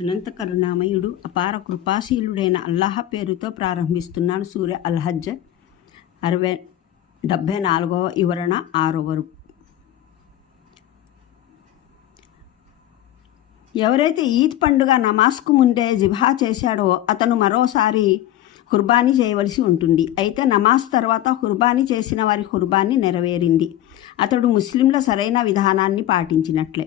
అనంత కరుణామయుడు అపార కృపాశీలుడైన అల్లాహ పేరుతో ప్రారంభిస్తున్నాను సూర్య అల్హజ్ అరవై డెబ్భై నాలుగవ వివరణ ఆరో వరకు ఎవరైతే ఈద్ పండుగ నమాజ్కు ముందే జిభా చేశాడో అతను మరోసారి కుర్బానీ చేయవలసి ఉంటుంది. అయితే నమాజ్ తర్వాత కుర్బానీ చేసిన వారి కుర్బానీ నెరవేరింది. అతడు ముస్లింల సరైన విధానాన్ని పాటించినట్లే.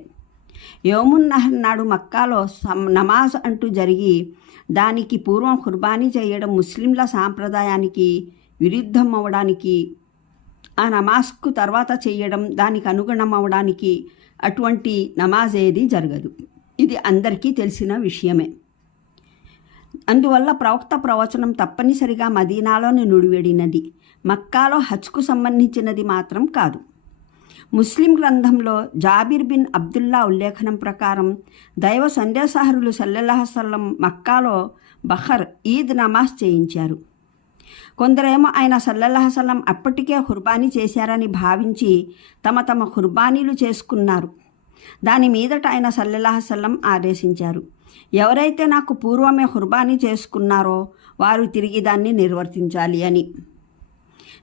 యోమున్ నాడు మక్కాలో సం- నమాజ్ అంటూ జరిగి దానికి పూర్వం కుర్బానీ చేయడం ముస్లింల సాంప్రదాయానికి విరుద్ధం అవడానికి ఆ నమాజ్కు తర్వాత చేయడం దానికి అనుగుణం అవ్వడానికి అటువంటి నమాజ్ ఏది జరగదు. ఇది అందరికీ తెలిసిన విషయమే. అందువల్ల ప్రవక్త ప్రవచనం తప్పనిసరిగా మదీనాలోని నుడివెడినది. మక్కాలో హజ్కు సంబంధించినది మాత్రం కాదు. ముస్లిం గ్రంథంలో జాబిర్ బిన్ అబ్దుల్లా ఉల్లేఖనం ప్రకారం దైవ సందేశహరులు సల్లెల్లాహసల్లం మక్కాలో బహర్ ఈద్ నమాజ్ చేయించారు. కొందరేమో ఆయన సల్లల్లాహసల్లం అప్పటికే హుర్బానీ చేశారని భావించి తమ తమ హుర్బానీలు చేసుకున్నారు. దాని మీదట ఆయన సల్లల్లాహసల్లం ఆదేశించారు. ఎవరైతే నాకు పూర్వమే హుర్బానీ చేసుకున్నారో వారు తిరిగి దాన్ని నిర్వర్తించాలి అని.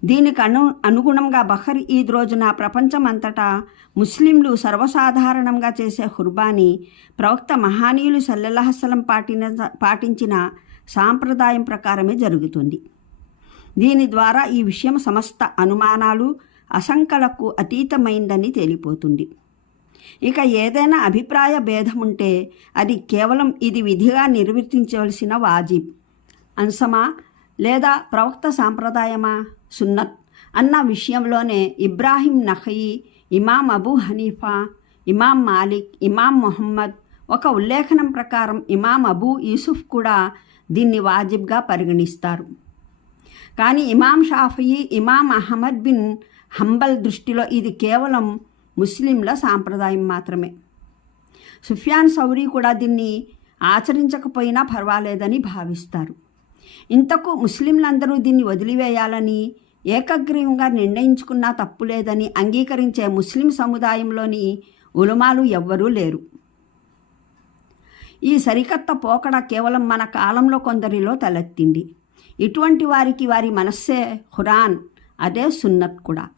దీనికి అను అనుగుణంగా బహర్ ఈద్ రోజున ప్రపంచమంతటా ముస్లింలు సర్వసాధారణంగా చేసే హుర్బానీ ప్రవక్త మహానీయులు సల్లెల్లాహసలం పాటిన పాటించిన సాంప్రదాయం ప్రకారమే జరుగుతుంది. దీని ద్వారా ఈ విషయం సమస్త అనుమానాలు అశంకలకు అతీతమైందని తేలిపోతుంది. ఇక ఏదైనా అభిప్రాయ భేదం ఉంటే అది కేవలం ఇది విధిగా నిర్వర్తించవలసిన వాజిబ్ అంశమా లేదా ప్రవక్త సాంప్రదాయమా? సున్నత్. అన్న విషయంలోనే ఇబ్రాహీం నఖయి ఇమాం అబూ హనీఫా ఇమాం మాలిక్ ఇమాం మొహమ్మద్ ఒక ఉల్లేఖనం ప్రకారం ఇమాం అబూ యూసుఫ్ కూడా దీన్ని వాజిబ్గా పరిగణిస్తారు. కానీ ఇమాం షాఫయి ఇమాం అహ్మద్ బిన్ హంబల్ దృష్టిలో ఇది కేవలం ముస్లింల సాంప్రదాయం మాత్రమే. సుఫియాన్ సౌరీ కూడా దీన్ని ఆచరించకపోయినా పర్వాలేదని భావిస్తారు. ఇంతకు ముస్లింలందరూ దీన్ని వదిలివేయాలని ఏకగ్రీవంగా నిర్ణయించుకున్నా తప్పులేదని అంగీకరించే ముస్లిం సముదాయంలోని ఉలమాలు ఎవ్వరూ లేరు. ఈ సరికత్త పోకడ కేవలం మన కాలంలో కొందరిలో తలెత్తింది. ఇటువంటి వారికి వారి మనస్సే ఖురాన్ అదే సున్నత్ కూడా.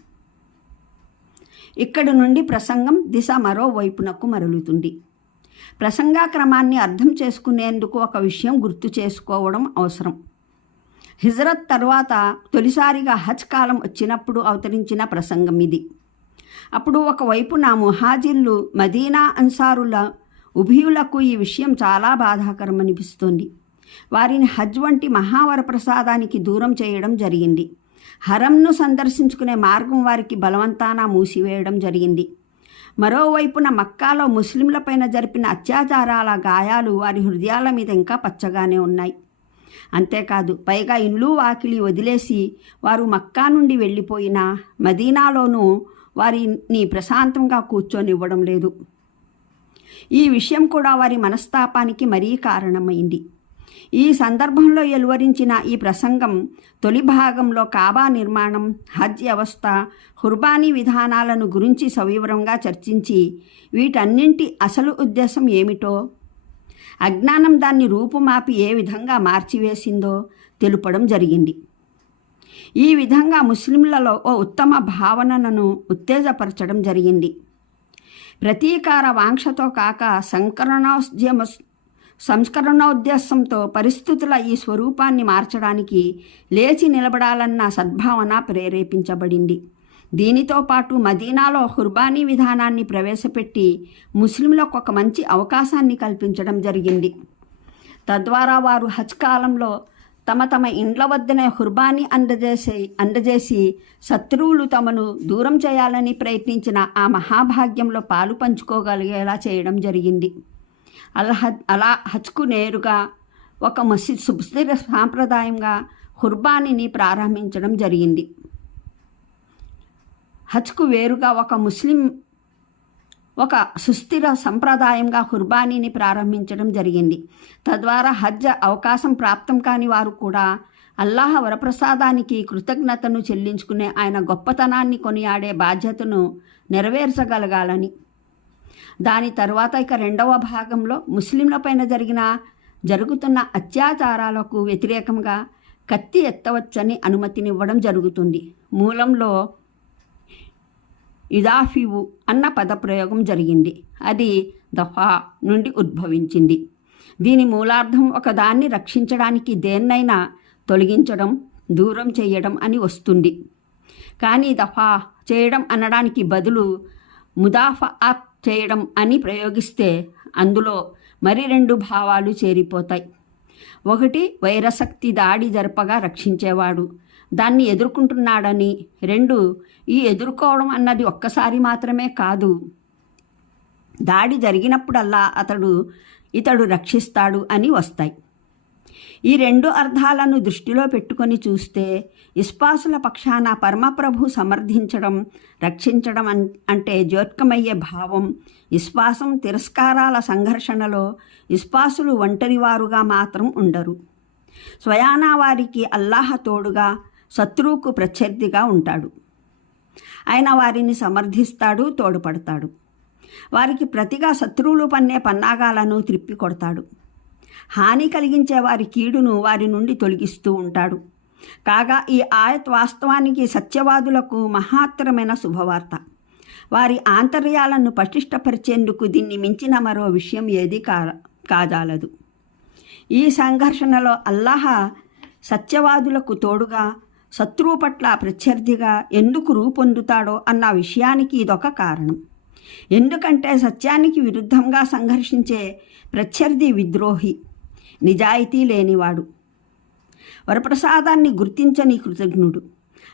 ఇక్కడి నుండి ప్రసంగం దిశ మరోవైపునకు మరలుతుంది. ప్రసంగాక్రమాన్ని అర్థం చేసుకునేందుకు ఒక విషయం గుర్తు చేసుకోవడం అవసరం. హిజరత్ తర్వాత తొలిసారిగా హజ్ కాలం వచ్చినప్పుడు అవతరించిన ప్రసంగం ఇది. అప్పుడు ఒకవైపున ముహాజిర్లు మదీనా అన్సారుల ఉభయులకు ఈ విషయం చాలా బాధాకరమనిపిస్తోంది వారిని హజ్ వంటి మహావరప్రసాదానికి దూరం చేయడం జరిగింది. హరంను సందర్శించుకునే మార్గం వారికి బలవంతాన మూసివేయడం జరిగింది. మరోవైపున మక్కాలో ముస్లింలపైన జరిపిన అత్యాచారాల గాయాలు వారి హృదయాల మీద ఇంకా పచ్చగానే ఉన్నాయి. అంతేకాదు పైగా ఇండ్లు వాకిలి వదిలేసి వారు మక్కా నుండి వెళ్ళిపోయిన మదీనాలోనూ వారిని ప్రశాంతంగా కూర్చొనివ్వడం లేదు. ఈ విషయం కూడా వారి మనస్తాపానికి మరీ కారణమైంది. ఈ సందర్భంలో వెలువరించిన ఈ ప్రసంగం తొలి భాగంలో కాబా నిర్మాణం హజ్ వ్యవస్థ హుర్బానీ విధానాలను గురించి సవివరంగా చర్చించి వీటన్నింటి అసలు ఉద్దేశం ఏమిటో అజ్ఞానం దాన్ని రూపుమాపి ఏ విధంగా మార్చివేసిందో తెలుపడం జరిగింది. ఈ విధంగా ముస్లింలలో ఓ ఉత్తమ భావనను ఉత్తేజపరచడం జరిగింది. ప్రతీకార వాంక్షతో కాక సంకరణోద్యమ సంస్కరణోద్దేశంతో పరిస్థితుల ఈ స్వరూపాన్ని మార్చడానికి లేచి నిలబడాలన్న సద్భావన ప్రేరేపించబడింది. దీనితో పాటు మదీనాలో హుర్బానీ విధానాన్ని ప్రవేశపెట్టి ముస్లింలకు ఒక మంచి అవకాశాన్ని కల్పించడం జరిగింది. తద్వారా వారు హజ్ కాలంలో తమ తమ ఇండ్ల వద్దనే హుర్బానీ అందజేసే అందజేసి శత్రువులు తమను దూరం చేయాలని ప్రయత్నించిన ఆ మహాభాగ్యంలో పాలు పంచుకోగలిగేలా చేయడం జరిగింది. అల్హ అలా హజ్కు నేరుగా ఒక మసీద్ సుస్థిర సాంప్రదాయంగా హుర్బానీని ప్రారంభించడం జరిగింది. హజ్కు వేరుగా ఒక ముస్లిం ఒక సుస్థిర సంప్రదాయంగా హుర్బానీని ప్రారంభించడం జరిగింది. తద్వారా హజ్ అవకాశం ప్రాప్తం కాని వారు కూడా అల్లాహ వరప్రసాదానికి కృతజ్ఞతను చెల్లించుకునే ఆయన గొప్పతనాన్ని కొనియాడే బాధ్యతను నెరవేర్చగలగాలని. దాని తర్వాత ఇక రెండవ భాగంలో ముస్లింలపైన జరిగిన జరుగుతున్న అత్యాచారాలకు వ్యతిరేకంగా కత్తి ఎత్తవచ్చని అనుమతినివ్వడం జరుగుతుంది. మూలంలో ఇదాఫివు అన్న పదప్రయోగం జరిగింది. అది దఫా నుండి ఉద్భవించింది. దీని మూలార్థం ఒకదాన్ని రక్షించడానికి దేన్నైనా తొలగించడం దూరం చేయడం అని వస్తుంది. కానీ దఫా చేయడం అనడానికి బదులు ముదాఫా చేయడం అని ప్రయోగిస్తే అందులో మరి రెండు భావాలు చేరిపోతాయి. ఒకటి వైరశక్తి దాడి జరపగా రక్షించేవాడు. దాన్ని ఎదుర్కొంటున్నాడని. రెండు ఈ ఎదుర్కోవడం అన్నది ఒక్కసారి మాత్రమే కాదు. దాడి జరిగినప్పుడల్లా అతడు ఇతడు రక్షిస్తాడు అని వస్తాయి. ఈ రెండు అర్థాలను దృష్టిలో పెట్టుకొని చూస్తే ఇస్పాసుల పక్షాన పరమప్రభు సమర్థించడం రక్షించడం అన్ అంటే జ్యోత్కమయ్యే భావం ఇస్పాసం తిరస్కారాల సంఘర్షణలో ఇస్పాసులు ఒంటరివారుగా మాత్రం ఉండరు. స్వయానా వారికి అల్లాహ తోడుగా శత్రువుకు ప్రత్యర్థిగా ఉంటాడు. ఆయన వారిని సమర్థిస్తాడు తోడ్పడతాడు. వారికి ప్రతిగా శత్రువులు పన్నే పన్నాగాలను త్రిప్పి కొడతాడు. హాని కలిగించే వారి కీడును వారి నుండి తొలగిస్తూ ఉంటాడు. కాగా ఈ ఆయత్ వాస్తవానికి సత్యవాదులకు మహాత్తరమైన శుభవార్త. వారి ఆంతర్యాలను పటిష్టపరిచేందుకు దీన్ని మించిన మరో విషయం ఏది కా కాజాలదు. ఈ సంఘర్షణలో అల్లాహ సత్యవాదులకు తోడుగా శత్రువు పట్ల ప్రత్యర్థిగా ఎందుకు రూపొందుతాడో అన్న విషయానికి ఇదొక కారణం. ఎందుకంటే సత్యానికి విరుద్ధంగా సంఘర్షించే ప్రత్యర్థి విద్రోహి నిజాయితీ లేనివాడు. వరప్రసాదాన్ని గుర్తించని కృతజ్ఞుడు.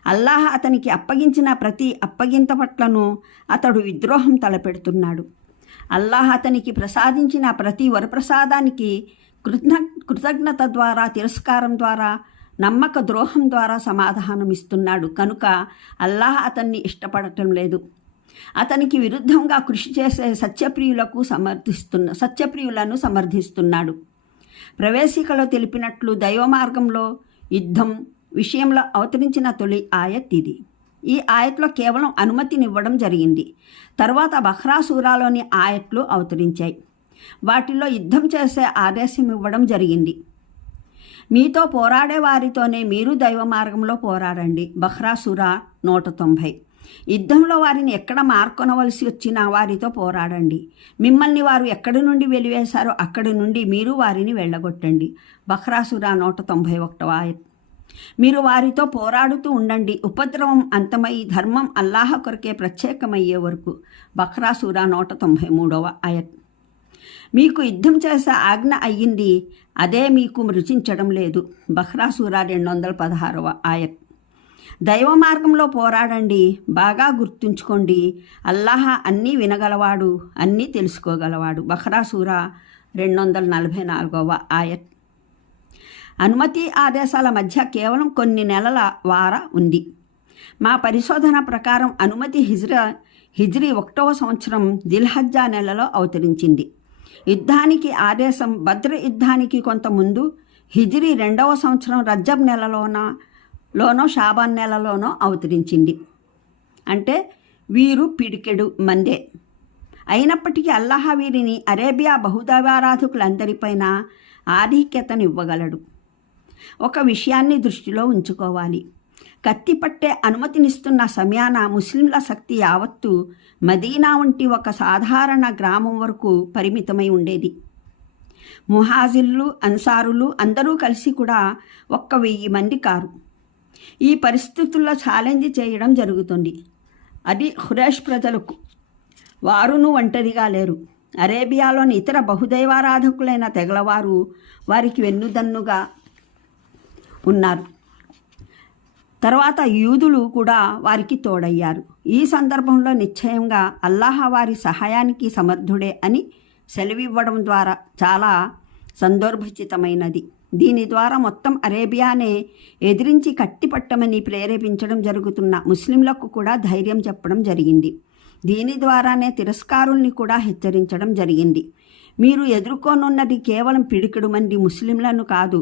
అల్లాహ్ అతనికి అప్పగించిన ప్రతి అప్పగింత పట్లను అతడు విద్రోహం తలపెడుతున్నాడు. అల్లాహ్ అతనికి ప్రసాదించిన ప్రతి వరప్రసాదానికి కృతజ్ఞ కృతజ్ఞత ద్వారా తిరస్కారం ద్వారా నమ్మక ద్రోహం ద్వారా సమాధానం ఇస్తున్నాడు కనుక అల్లాహ్ అతన్ని ఇష్టపడటం లేదు. అతనికి విరుద్ధంగా కృషి చేసే సత్యప్రియులకు సమర్థిస్తున్న సత్యప్రియులను సమర్థిస్తున్నాడు. ప్రవేశికలో తెలిపినట్లు దైవ మార్గంలో యుద్ధం విషయంలో అవతరించిన తొలి ఆయత్ ఇది. ఈ ఆయత్లో కేవలం అనుమతినివ్వడం జరిగింది. తర్వాత బహ్రాసూరాలోని ఆయట్లు అవతరించాయి. వాటిలో యుద్ధం చేసే ఆదేశం ఇవ్వడం జరిగింది. మీతో పోరాడే వారితోనే మీరు దైవ మార్గంలో పోరాడండి. బహ్రాసుర నూట తొంభై. యుద్ధంలో వారిని ఎక్కడ మార్కొనవలసి వచ్చినా వారితో పోరాడండి. మిమ్మల్ని వారు ఎక్కడి నుండి వెలివేశారో అక్కడి నుండి మీరు వారిని వెళ్ళగొట్టండి. బహ్రాసుర నూట తొంభై ఒకటవ ఆయత్ మీరు వారితో పోరాడుతూ ఉండండి. ఉపద్రవం అంతమై ధర్మం అల్లాహ కొరకే ప్రత్యేకమయ్యే వరకు. బఖ్రాసూర నూట తొంభై మూడవ ఆయత్ మీకు యుద్ధం చేసే ఆజ్ఞ అయ్యింది. అదే మీకు రుచించడం లేదు. బహ్రాసూర రెండు వందల పదహారవ ఆయత్. దైవ మార్గంలో పోరాడండి. బాగా గుర్తుంచుకోండి. అల్లాహ అన్నీ వినగలవాడు అన్నీ తెలుసుకోగలవాడు. బహ్రాసూర రెండు వందల నలభై నాలుగవ ఆయత్. అనుమతి ఆదేశాల మధ్య కేవలం కొన్ని నెలల వార ఉంది. మా పరిశోధన ప్రకారం అనుమతి హిజ్రా హిజ్రీ ఒకటవ సంవత్సరం దిల్హజ్జా నెలలో అవతరించింది. యుద్ధానికి ఆదేశం భద్ర యుద్ధానికి కొంత ముందు హిజిరి రెండవ సంవత్సరం రజ్జబ్ నెలలోన లోనో షాబాన్ నెలలోనో అవతరించింది. అంటే వీరు పిడికెడు మందే. అయినప్పటికీ అల్లాహ వీరిని అరేబియా బహుదైవారాధకులందరిపైన ఆధిక్యతనివ్వగలడు. ఒక విషయాన్ని దృష్టిలో ఉంచుకోవాలి. కత్తి పట్టే అనుమతినిస్తున్న సమయాన ముస్లింల శక్తి యావత్తు మదీనా వంటి ఒక సాధారణ గ్రామం వరకు పరిమితమై ఉండేది. ముహాజిల్లు అన్సారులు అందరూ కలిసి కూడా ఒక్క వెయ్యి మంది కారు. ఈ పరిస్థితుల్లో ఛాలెంజ్ చేయడం జరుగుతుంది. అది హురేష్ ప్రజలకు వారును ఒంటరిగా లేరు. అరేబియాలోని ఇతర బహుదైవారాధకులైన తెగలవారు వారికి వెన్నుదన్నుగా ఉన్నారు. తర్వాత యూదులు కూడా వారికి తోడయ్యారు. ఈ సందర్భంలో నిశ్చయంగా అల్లాహ వారి సహాయానికి సమర్థుడే అని సెలవివ్వడం ద్వారా చాలా సందర్భోచితమైనది. దీని ద్వారా మొత్తం అరేబియానే ఎదిరించి కట్టిపట్టమని ప్రేరేపించడం జరుగుతున్న ముస్లింలకు కూడా ధైర్యం చెప్పడం జరిగింది. దీని ద్వారానే తిరస్కారుల్ని కూడా హెచ్చరించడం జరిగింది. మీరు ఎదుర్కొనున్నది కేవలం పిడికిడు మంది ముస్లింలను కాదు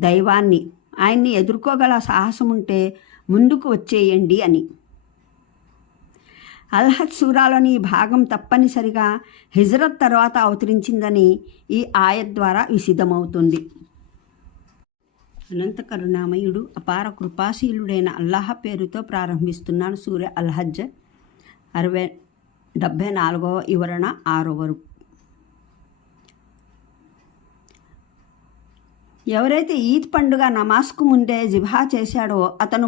దైవాన్ని ఆయన్ని ఎదుర్కోగల సాహసం ఉంటే ముందుకు వచ్చేయండి అని. అల్హద్ సూరాలోని ఈ భాగం తప్పనిసరిగా హిజ్రత్ తర్వాత అవతరించిందని ఈ ఆయత్ ద్వారా విసిద్ధమవుతుంది. అనంత కరుణామయుడు అపార కృపాశీలుడైన అల్లాహ్ పేరుతో ప్రారంభిస్తున్నాను సూర్య అల్హజ్. అరవై డెబ్భై నాలుగవ వివరణ ఆరో వరకు ఎవరైతే ఈద్ పండుగ నమాజ్కు ముందే జిభా చేశాడో అతను